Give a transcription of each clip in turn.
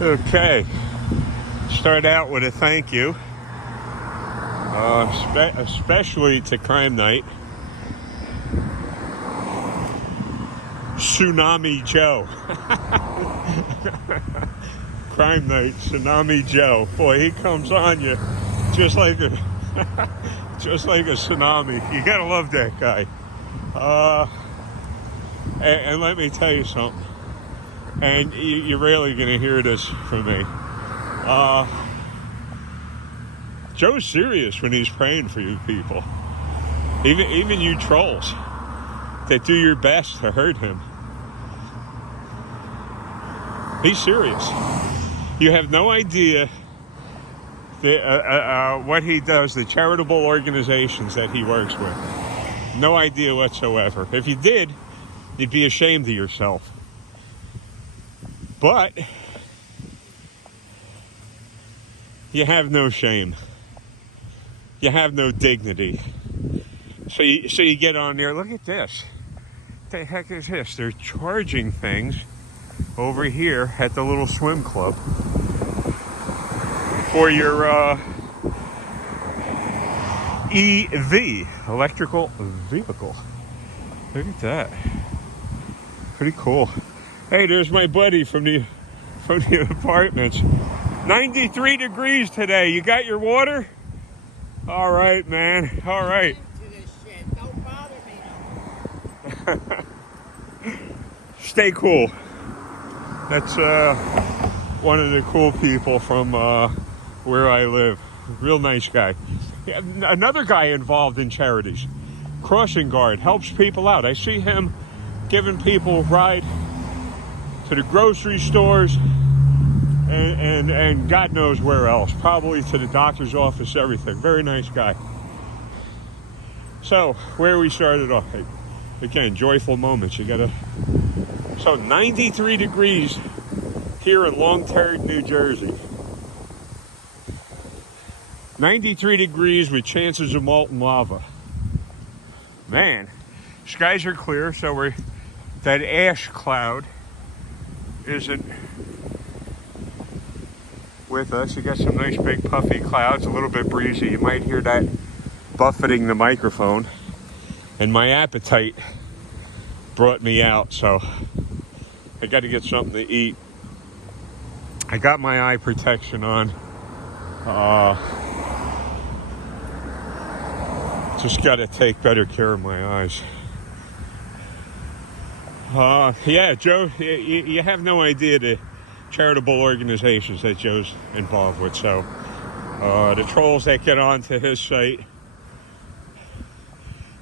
Okay, start out with a thank you, especially to Crime Night, Tsunami Joe. Crime Night, Tsunami Joe. Boy, he comes on you just like a just like a tsunami. You gotta love that guy. And let me tell you something. And you're rarely gonna hear this from me. Joe's serious when he's praying for you people. Even you trolls that do your best to hurt him. He's serious. You have no idea what he does, the charitable organizations that he works with. No idea whatsoever. If you did, you'd be ashamed of yourself. But you have no shame. You have no dignity. So you get on there. Look at this. What the heck is this? They're charging things over here at the little swim club for your EV, electrical vehicle. Look at that. Pretty cool. Hey, there's my buddy from the apartments. 93 degrees today. You got your water? All right, man. All right. Don't bother me. Stay cool. That's one of the cool people from where I live. Real nice guy. Yeah, another guy involved in charities. Crossing Guard helps people out. I see him giving people a ride to the grocery stores and God knows where else. Probably to the doctor's office, everything. Very nice guy. So, where we started off. Again, joyful moments. You gotta... So, 93 degrees here in Long Turd, New Jersey. 93 degrees with chances of molten lava. Man, skies are clear, so that ash cloud isn't with us. You got some nice big puffy clouds, a little bit breezy. You might hear that buffeting the microphone. And my appetite brought me out, so I got to get something to eat. I got my eye protection on. Just got to take better care of my eyes. Yeah, Joe, you have no idea the charitable organizations that Joe's involved with. So the trolls that get onto his site,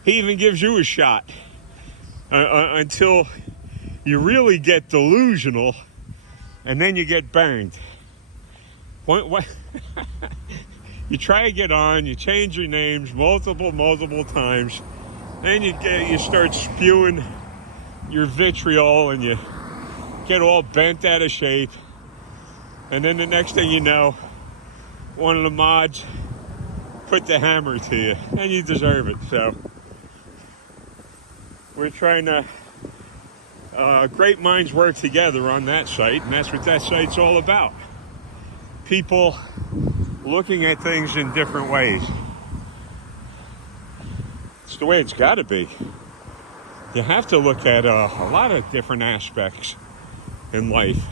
he even gives you a shot until you really get delusional, and then you get banged. What? You try to get on, you change your names multiple times, then you start spewing your vitriol and you get all bent out of shape, and then the next thing you know, one of the mods put the hammer to you, and you deserve it. So we're trying to great minds work together on that site, and that's what that site's all about. People looking at things in different ways. It's the way it's got to be. You have to look at a lot of different aspects in life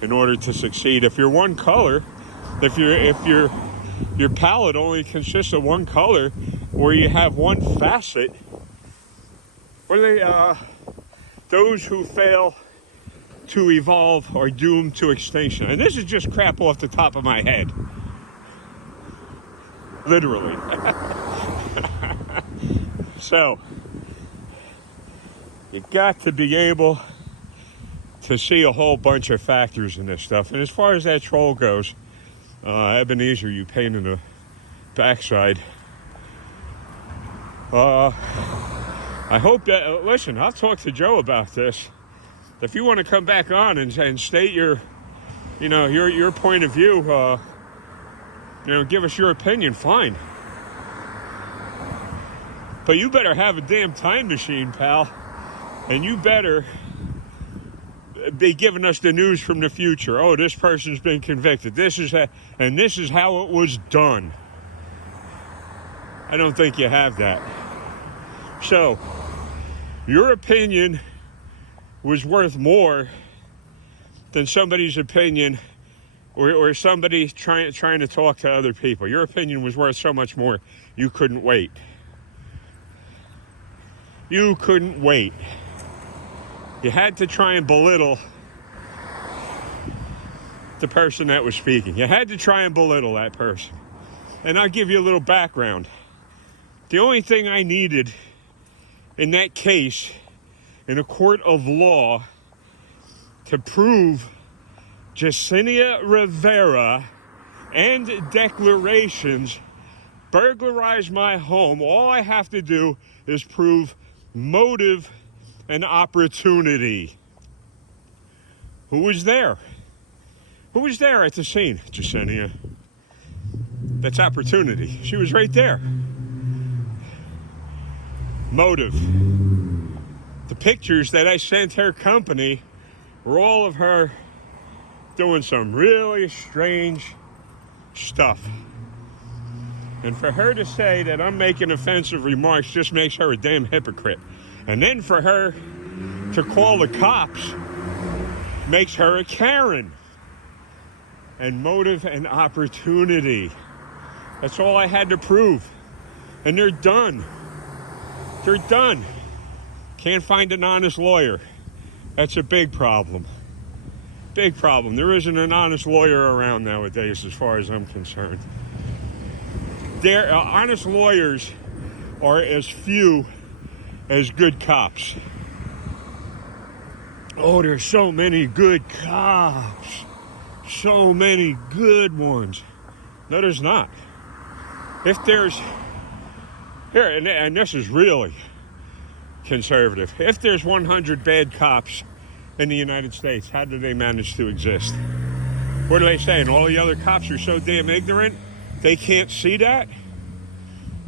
in order to succeed. If you're one color, if your palette only consists of one color, or you have one facet, what are they? Those who fail to evolve are doomed to extinction. And this is just crap off the top of my head. Literally. So, you got to be able to see a whole bunch of factors in this stuff. And as far as that troll goes, Ebenezer, you pain in the backside. I hope that, listen, I'll talk to Joe about this. If you want to come back on and state your point of view, give us your opinion, fine. But you better have a damn time machine, pal. And you better be giving us the news from the future. Oh, this person's been convicted. This is how it was done. I don't think you have that. So, your opinion was worth more than somebody's opinion, or somebody trying to talk to other people. Your opinion was worth so much more, you couldn't wait. You couldn't wait. You had to try and belittle the person that was speaking. You had to try and belittle that person. And I'll give you a little background. The only thing I needed in that case, in a court of law, to prove Yesenia Rivera and declarations burglarized my home, all I have to do is prove motive and opportunity. Who was there? Who was there at the scene? Yesenia. That's opportunity. She was right there. Motive. The pictures that I sent her company were all of her doing some really strange stuff. And for her to say that I'm making offensive remarks just makes her a damn hypocrite. And then for her to call the cops makes her a Karen. And motive and opportunity. That's all I had to prove. And they're done. They're done. Can't find an honest lawyer. That's a big problem. Big problem. There isn't an honest lawyer around nowadays as far as I'm concerned. Honest lawyers are as few as good cops. Oh, there's so many good cops. So many good ones. No, there's not. If there's... Here, and this is really conservative. If there's 100 bad cops in the United States, how do they manage to exist? What are they saying? All the other cops are so damn ignorant, they can't see that?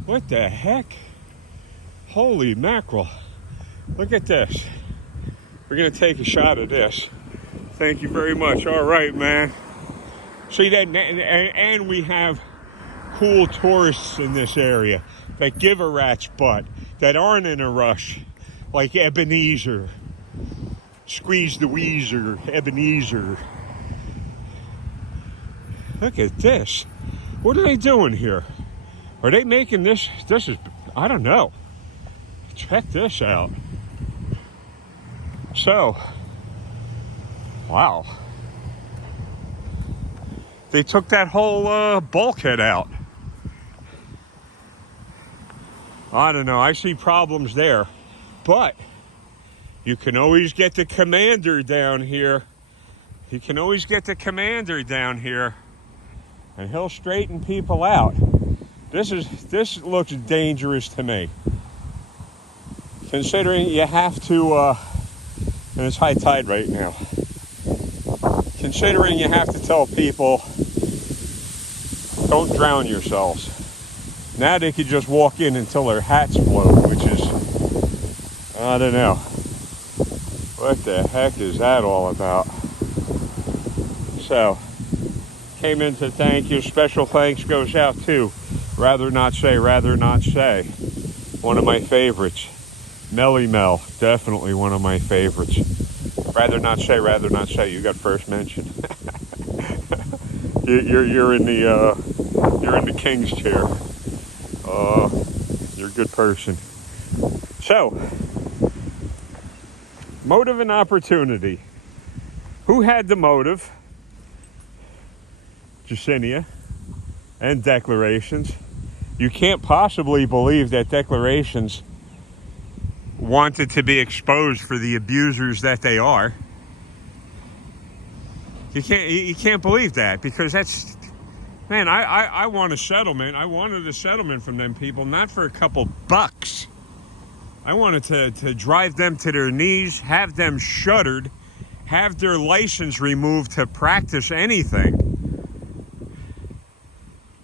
What the heck? Holy mackerel. Look at this. We're going to take a shot of this. Thank you very much. All right, man. See that? And we have cool tourists in this area that give a rat's butt, that aren't in a rush, like Ebenezer. Squeeze the Weezer, Ebenezer. Look at this. What are they doing here? Are they making this? This is, I don't know. Check this out. So, wow. They took that whole bulkhead out. I don't know. I see problems there. But you can always get the commander down here. You can always get the commander down here, and he'll straighten people out. This looks dangerous to me. Considering you have to, and it's high tide right now. Considering you have to tell people, don't drown yourselves. Now they could just walk in until their hats float, which is, I don't know. What the heck is that all about? So, came in to thank you. Special thanks goes out to Rather Not Say, one of my favorites. Melly Mel, definitely one of my favorites. Rather Not Say, you got first mention. you're in the king's chair. You're a good person. So, motive and opportunity. Who had the motive? Yesenia and declarations. You can't possibly believe that declarations wanted to be exposed for the abusers that they are. You can't believe that, because that's, man, I want a settlement. I wanted a settlement from them people, not for a couple bucks. I wanted to drive them to their knees, have them shuttered, have their license removed to practice anything,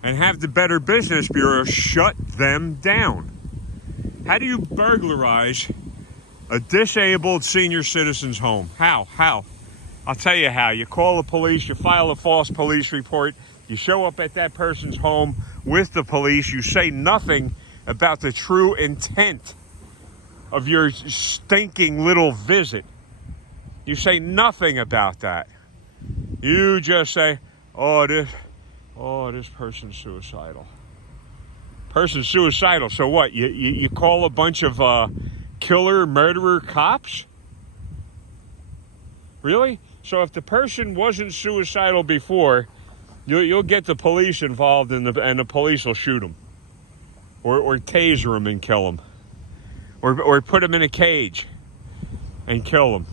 and have the Better Business Bureau shut them down. How do you burglarize a disabled senior citizen's home? How? I'll tell you how. You call the police, you file a false police report, you show up at that person's home with the police, you say nothing about the true intent of your stinking little visit. You say nothing about that. You just say, oh, this person's suicidal. Person's suicidal. So what? You call a bunch of killer, murderer cops? Really? So if the person wasn't suicidal before, you'll get the police involved and the police will shoot them. Or taser them and kill them. Or put them in a cage and kill them.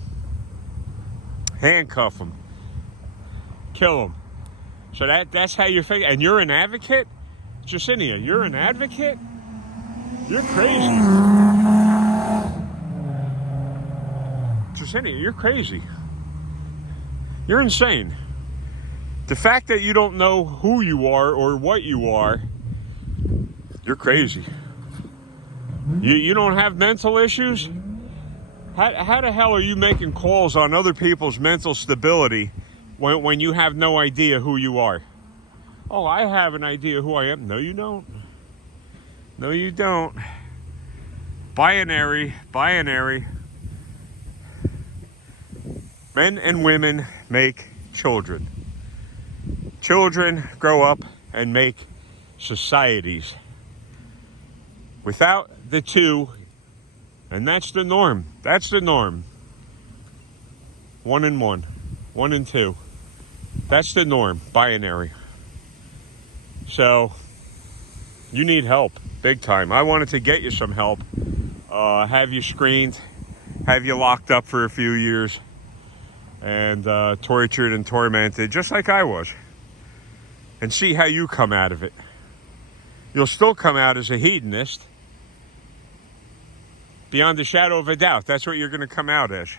Handcuff them. Kill them. So that's how you figure. And you're an advocate? Jacinia, you're an advocate? You're crazy. Jacinia, you're crazy. You're insane. The fact that you don't know who you are or what you are, you're crazy. You don't have mental issues? How the hell are you making calls on other people's mental stability when you have no idea who you are? Oh, I have an idea who I am. No, you don't. No, you don't. Binary. Men and women make children. Children grow up and make societies. Without the two, and that's the norm. That's the norm. 1 and 1. 1 and 2. That's the norm. Binary. So, you need help. Big time. I wanted to get you some help. Have you screened. Have you locked up for a few years. And tortured and tormented, just like I was. And see how you come out of it. You'll still come out as a hedonist. Beyond a shadow of a doubt. That's what you're going to come out as.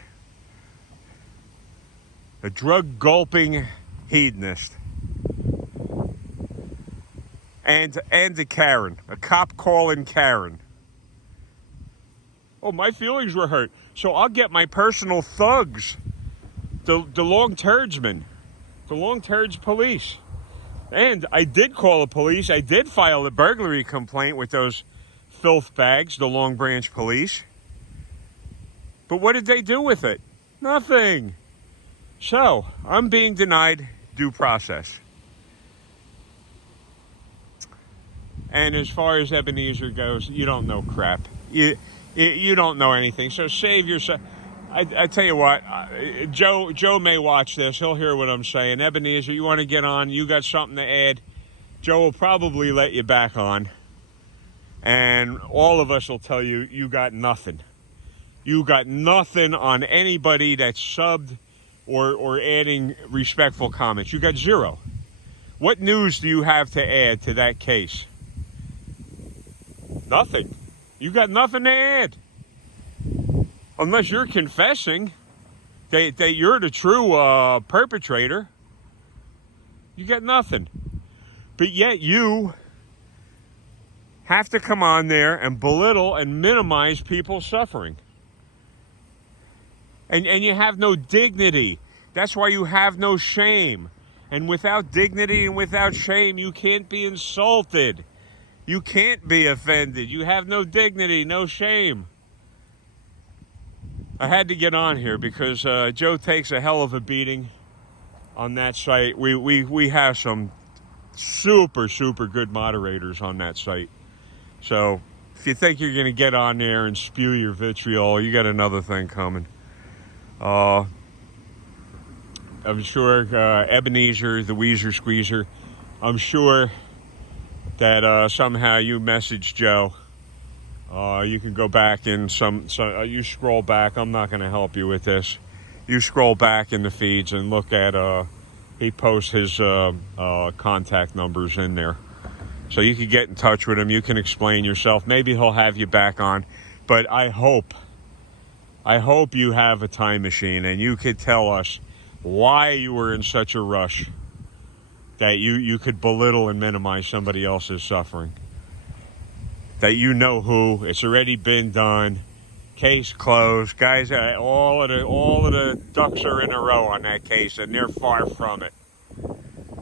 A drug-gulping hedonist. And a Karen. A cop-calling Karen. Oh, my feelings were hurt. So I'll get my personal thugs. The long turdsmen. The long turds police. And I did call the police. I did file a burglary complaint with those filth bags, the Long Branch police. But what did they do with it? Nothing. So, I'm being denied due process. And as far as Ebenezer goes, you don't know crap. You don't know anything. So save yourself. I tell you what, Joe may watch this. He'll hear what I'm saying. Ebenezer, you want to get on? You got something to add? Joe will probably let you back on. And all of us will tell you, you got nothing. You got nothing on anybody that's subbed or adding respectful comments. You got zero. What news do you have to add to that case? Nothing. You got nothing to add. Unless you're confessing that you're the true perpetrator. You got nothing. But yet you have to come on there and belittle and minimize people's suffering. And you have no dignity. That's why you have no shame. And without dignity and without shame, you can't be insulted. You can't be offended. You have no dignity, no shame. I had to get on here because Joe takes a hell of a beating on that site. We have some super good moderators on that site. So if you think you're going to get on there and spew your vitriol, you got another thing coming. I'm sure Ebenezer, the Weezer Squeezer, I'm sure that somehow you messaged Joe. You can go back in you scroll back. I'm not going to help you with this. You scroll back in the feeds and look at, he posts his contact numbers in there. So you can get in touch with him. You can explain yourself. Maybe he'll have you back on. But I hope you have a time machine and you could tell us why you were in such a rush that you could belittle and minimize somebody else's suffering. That you know who, it's already been done, Case closed, guys. All of the ducks are in a row on that case, and they're far from it.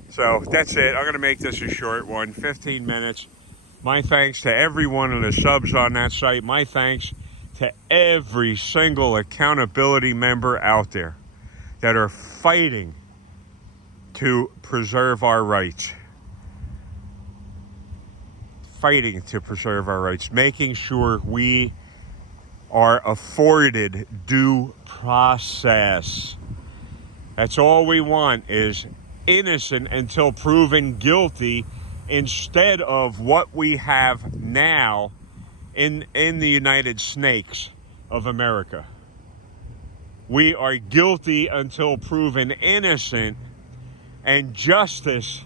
So that's it. I'm gonna make this a short one, 15 minutes. My thanks to every one of the subs on that site. My thanks to every single accountability member out there that are fighting to preserve our rights. Fighting to preserve our rights, making sure we are afforded due process. That's all we want, is innocent until proven guilty, instead of what we have now in the United Snakes of America. We are guilty until proven innocent, and justice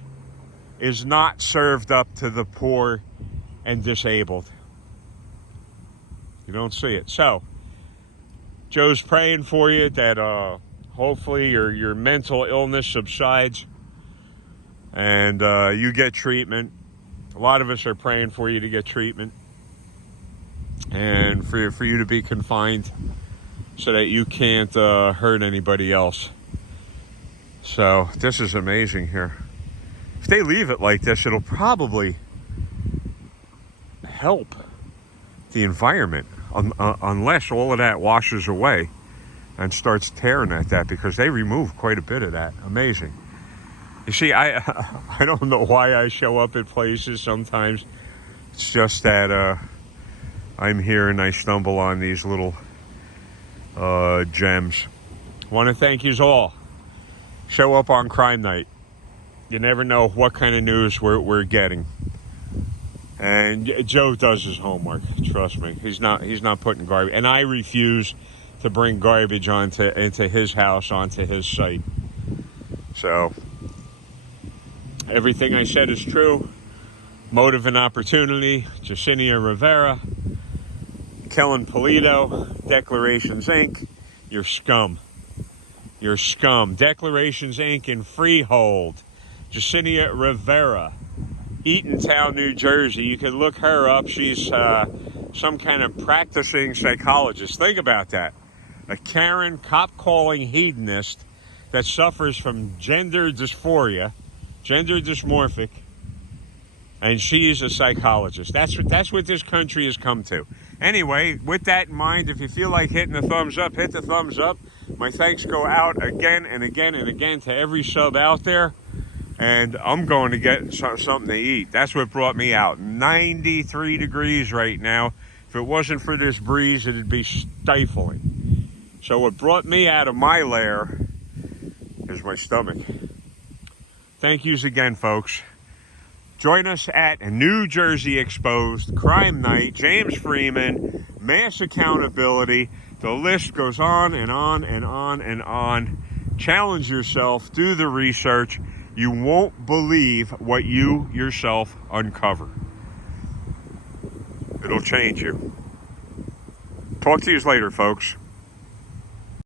is not served up to the poor and disabled. You don't see it. So, Joe's praying for you that hopefully your mental illness subsides and you get treatment. A lot of us are praying for you to get treatment and for you to be confined so that you can't hurt anybody else. So, this is amazing here. If they leave it like this, it'll probably help the environment, unless all of that washes away and starts tearing at that, because they remove quite a bit of that. Amazing. You see, I don't know why I show up at places sometimes. It's just that I'm here and I stumble on these little gems. Want to thank you all. Show up on crime night. You never know what kind of news we're getting. And Joe does his homework. Trust me, he's not putting garbage. And I refuse to bring garbage into his house, onto his site. So everything I said is true. Motive and opportunity. Jacinia Rivera, Kellen Polito, Declarations Inc. You're scum. You're scum. Declarations Inc. in Freehold. Jacinia Rivera, Eatontown, New Jersey. You can look her up. She's some kind of practicing psychologist. Think about that. A Karen, cop-calling hedonist that suffers from gender dysphoria, gender dysmorphic, and she's a psychologist. That's what this country has come to. Anyway, with that in mind, if you feel like hitting the thumbs up, hit the thumbs up. My thanks go out again and again and again to every sub out there. And I'm going to get something to eat. That's what brought me out. 93 degrees right now. If it wasn't for this breeze, it'd be stifling. So what brought me out of my lair is my stomach. Thank yous again, folks. Join us at New Jersey Exposed, Crime Night, James Freeman, Mass Accountability. The list goes on and on and on and on. Challenge yourself. Do the research. You won't believe what you yourself uncover. It'll change you. Talk to you later, folks.